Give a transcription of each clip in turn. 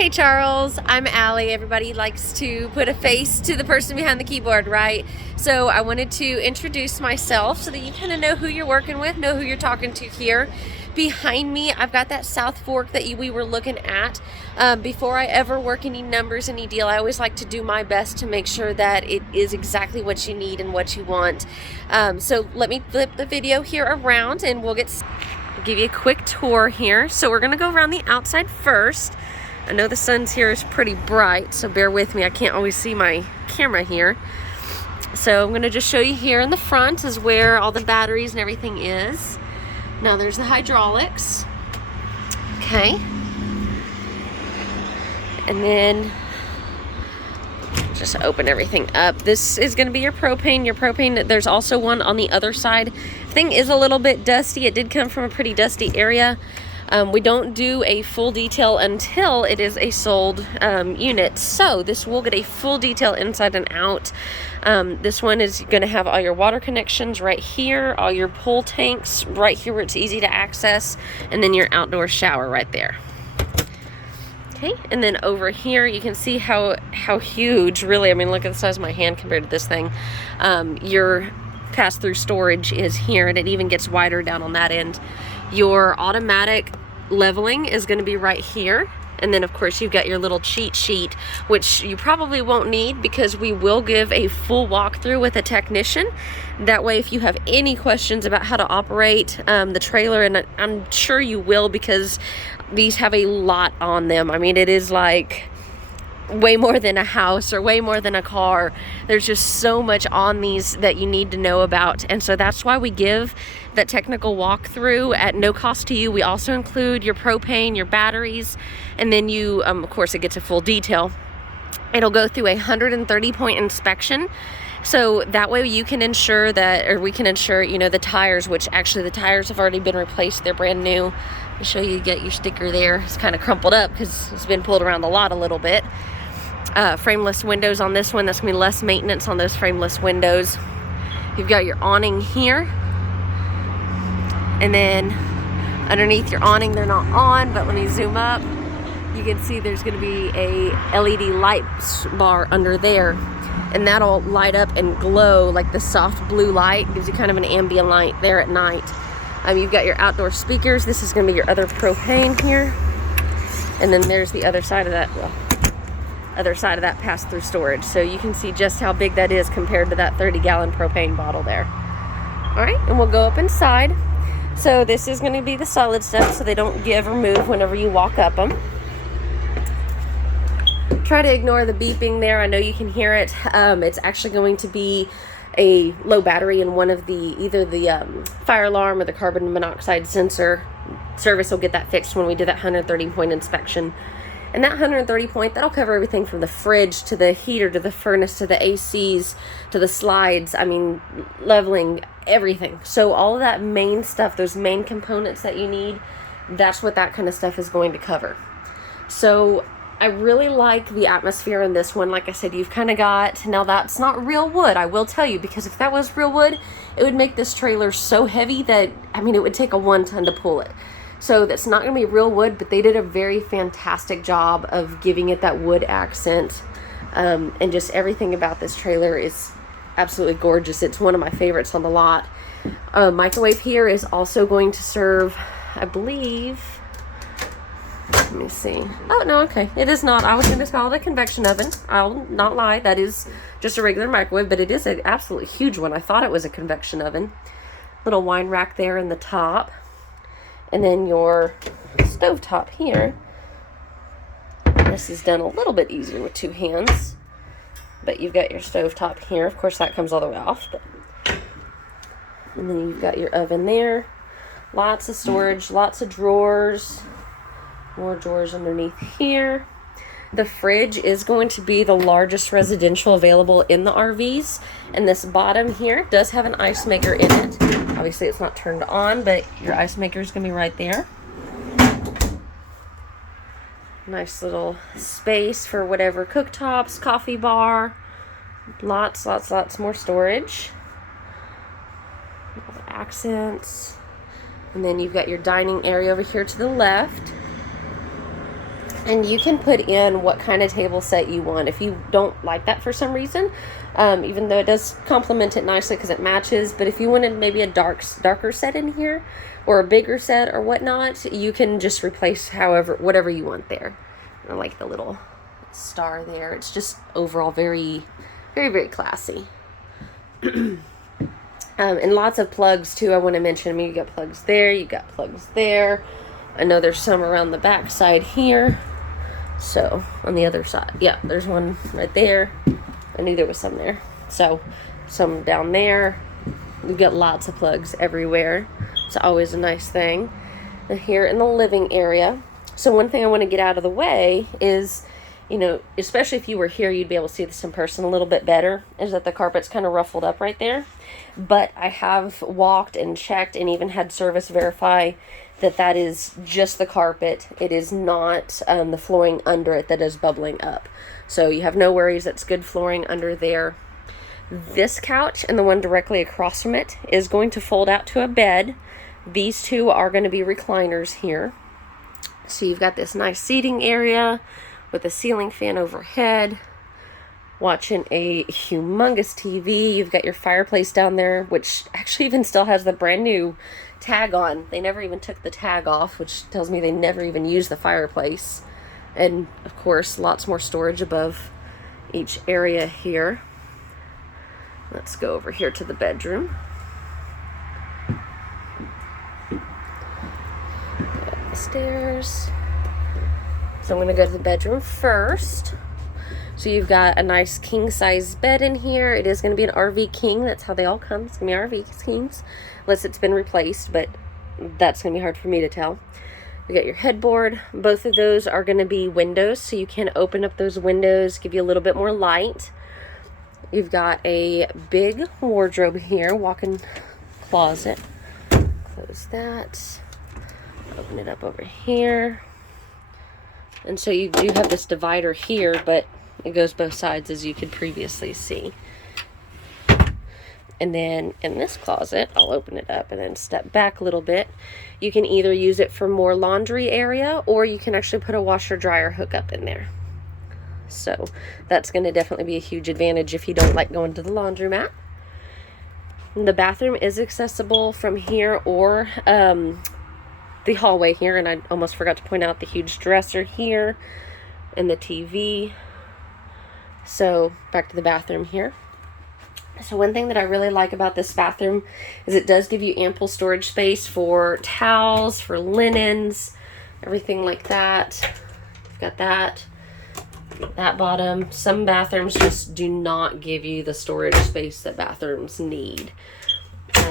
Hey Charles, I'm Allie. Everybody likes to put a face to the person behind the keyboard, right? So I wanted to introduce myself so that you kind of know who you're working with, know who you're talking to here. Behind me, I've got that South Fork that we were looking at. Before I ever work any numbers, any deal, I always like to do my best to make sure that it is exactly what you need and what you want. So let me flip the video here around and we'll give you a quick tour here. So we're gonna go around the outside first. I know the sun's here is pretty bright, so bear with me. I can't always see my camera here. So I'm gonna just show you here in the front is where all the batteries and everything is. Now there's the hydraulics. Okay. And then just open everything up. This is gonna be your propane. Your propane, there's also one on the other side. Thing is a little bit dusty. It did come from a pretty dusty area. We don't do a full detail until it is a sold unit. So this will get a full detail inside and out. This one is going to have all your water connections right here, all your pull tanks right here where it's easy to access, and then your outdoor shower right there. Okay, and then over here you can see how huge, really, I mean, look at the size of my hand compared to this thing. Your pass-through storage is here, and it even gets wider down on that end. Your automatic leveling is going to be right here, and then of course you've got your little cheat sheet, which you probably won't need because we will give a full walkthrough with a technician. That way if you have any questions about how to operate the trailer, and I'm sure you will because these have a lot on them. I mean, it is like way more than a house or way more than a car. There's just so much on these that you need to know about, and so that's why we give that technical walkthrough at no cost to you. We also include your propane, your batteries, and then you of course it gets a full detail. It'll go through a 130-point inspection, so that way you can ensure that, or we can ensure, you know, the tires, which actually the tires have already been replaced, they're brand new. Let me show you, get your sticker there. It's kind of crumpled up because it's been pulled around the lot a little bit. Frameless windows on this one. That's gonna be less maintenance on those frameless windows. You've got your awning here, and then underneath your awning, they're not on, but let me zoom up. You can see there's gonna be a LED light bar under there, and that'll light up and glow like the soft blue light. Gives you kind of an ambient light there at night. You've got your outdoor speakers. This is gonna be your other propane here, and then there's the other side of that, well, other side of that pass-through storage. So you can see just how big that is compared to that 30-gallon propane bottle there. All right, and we'll go up inside. So this is going to be the solid stuff, so they don't give or move whenever you walk up them. Try to ignore the beeping there. I know you can hear it. It's actually going to be a low battery in one of the, either the fire alarm or the carbon monoxide sensor. Service will get that fixed when we do that 130-point inspection. And that 130 point, that'll cover everything from the fridge to the heater to the furnace to the ACs to the slides. I mean, leveling, everything. So all of that main stuff, those main components that you need, that's what that kind of stuff is going to cover. So I really like the atmosphere in this one. Like I said, you've kind of got, now that's not real wood, I will tell you, because if that was real wood, it would make this trailer so heavy that, I mean, it would take a 1 ton to pull it. So that's not going to be real wood, but they did a very fantastic job of giving it that wood accent. And just everything about this trailer is absolutely gorgeous. It's one of my favorites on the lot. Microwave here is also going to serve, I believe, let me see. Oh, no, okay. It is not. I was going to call it a convection oven. I'll not lie. That is just a regular microwave, but it is an absolutely huge one. I thought it was a convection oven. Little wine rack there in the top. And then your stovetop here. This is done a little bit easier with 2 hands. But you've got your stovetop here. Of course, that comes all the way off. And then you've got your oven there. Lots of storage, lots of drawers. More drawers underneath here. The fridge is going to be the largest residential available in the RVs. And this bottom here does have an ice maker in it. Obviously it's not turned on, but your ice maker is going to be right there. Nice little space for whatever cooktops, coffee bar. Lots more storage. All the accents. And then you've got your dining area over here to the left. And you can put in what kind of table set you want. If you don't like that for some reason, even though it does complement it nicely because it matches, but if you wanted maybe a darker set in here or a bigger set or whatnot, you can just replace whatever you want there. I like the little star there. It's just overall very, very, very classy. And lots of plugs too. I want to mention, I mean, you got plugs there, you got plugs there. I know there's some around the back side here. So on the other side, yeah, there's one right there. I knew there was some there. So some down there. You get lots of plugs everywhere. It's always a nice thing. And here in the living area. So one thing I want to get out of the way is, you know, especially if you were here, you'd be able to see this in person a little bit better, is that the carpet's kind of ruffled up right there. But I have walked and checked and even had service verify that is just the carpet. It is not the flooring under it that is bubbling up. So you have no worries. That's good flooring under there. This couch and the one directly across from it is going to fold out to a bed. These two are going to be recliners here. So you've got this nice seating area with a ceiling fan overhead, watching a humongous TV. You've got your fireplace down there, which actually even still has the brand new tag on. They never even took the tag off, which tells me they never even used the fireplace. And of course, lots more storage above each area here. Let's go over here to the bedroom. Up the stairs. So I'm going to go to the bedroom first. So you've got a nice king size bed in here. It is going to be an RV king. That's how they all come. It's going to be RV kings, unless it's been replaced, but that's going to be hard for me to tell. You got your headboard. Both of those are going to be windows, so you can open up those windows, give you a little bit more light. You've got a big wardrobe here, walk-in closet. Close that. Open it up over here. And so you do have this divider here, but it goes both sides, as you could previously see. And then in this closet, I'll open it up and then step back a little bit. You can either use it for more laundry area, or you can actually put a washer dryer hookup in there. So that's going to definitely be a huge advantage if you don't like going to the laundromat. And the bathroom is accessible from here or the hallway here, and I almost forgot to point out the huge dresser here and the TV. So back to the bathroom here. So one thing that I really like about this bathroom is it does give you ample storage space for towels, for linens, everything like that. You've got that bottom. Some bathrooms just do not give you the storage space that bathrooms need.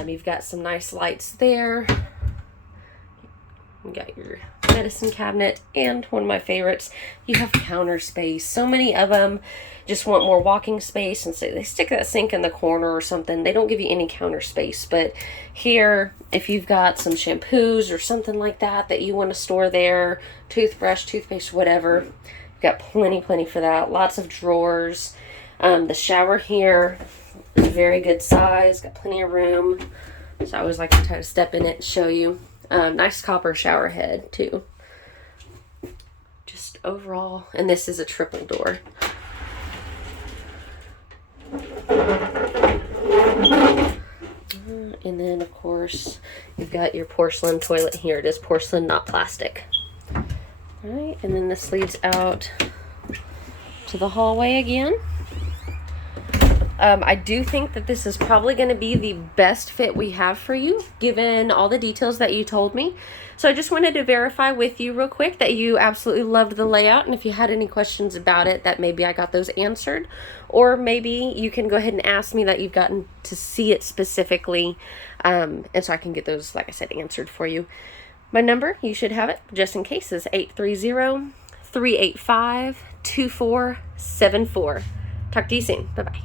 You've got some nice lights there. You got your medicine cabinet, and one of my favorites, you have counter space. So many of them just want more walking space, and so they stick that sink in the corner or something. They don't give you any counter space. But here, if you've got some shampoos or something like that you want to store there, toothbrush, toothpaste, whatever, you've got plenty for that. Lots of drawers. The shower here is very good size, got plenty of room. So I always like to try to step in it and show you. Nice copper shower head too. Just overall, and this is a triple door. And then of course you've got your porcelain toilet here. It is porcelain, not plastic. All right, and then this leads out to the hallway again. I do think that this is probably going to be the best fit we have for you, given all the details that you told me. So I just wanted to verify with you real quick that you absolutely loved the layout, and if you had any questions about it, that maybe I got those answered, or maybe you can go ahead and ask me that you've gotten to see it specifically, and so I can get those, like I said, answered for you. My number, you should have it just in case, is 830-385-2474. Talk to you soon. Bye-bye.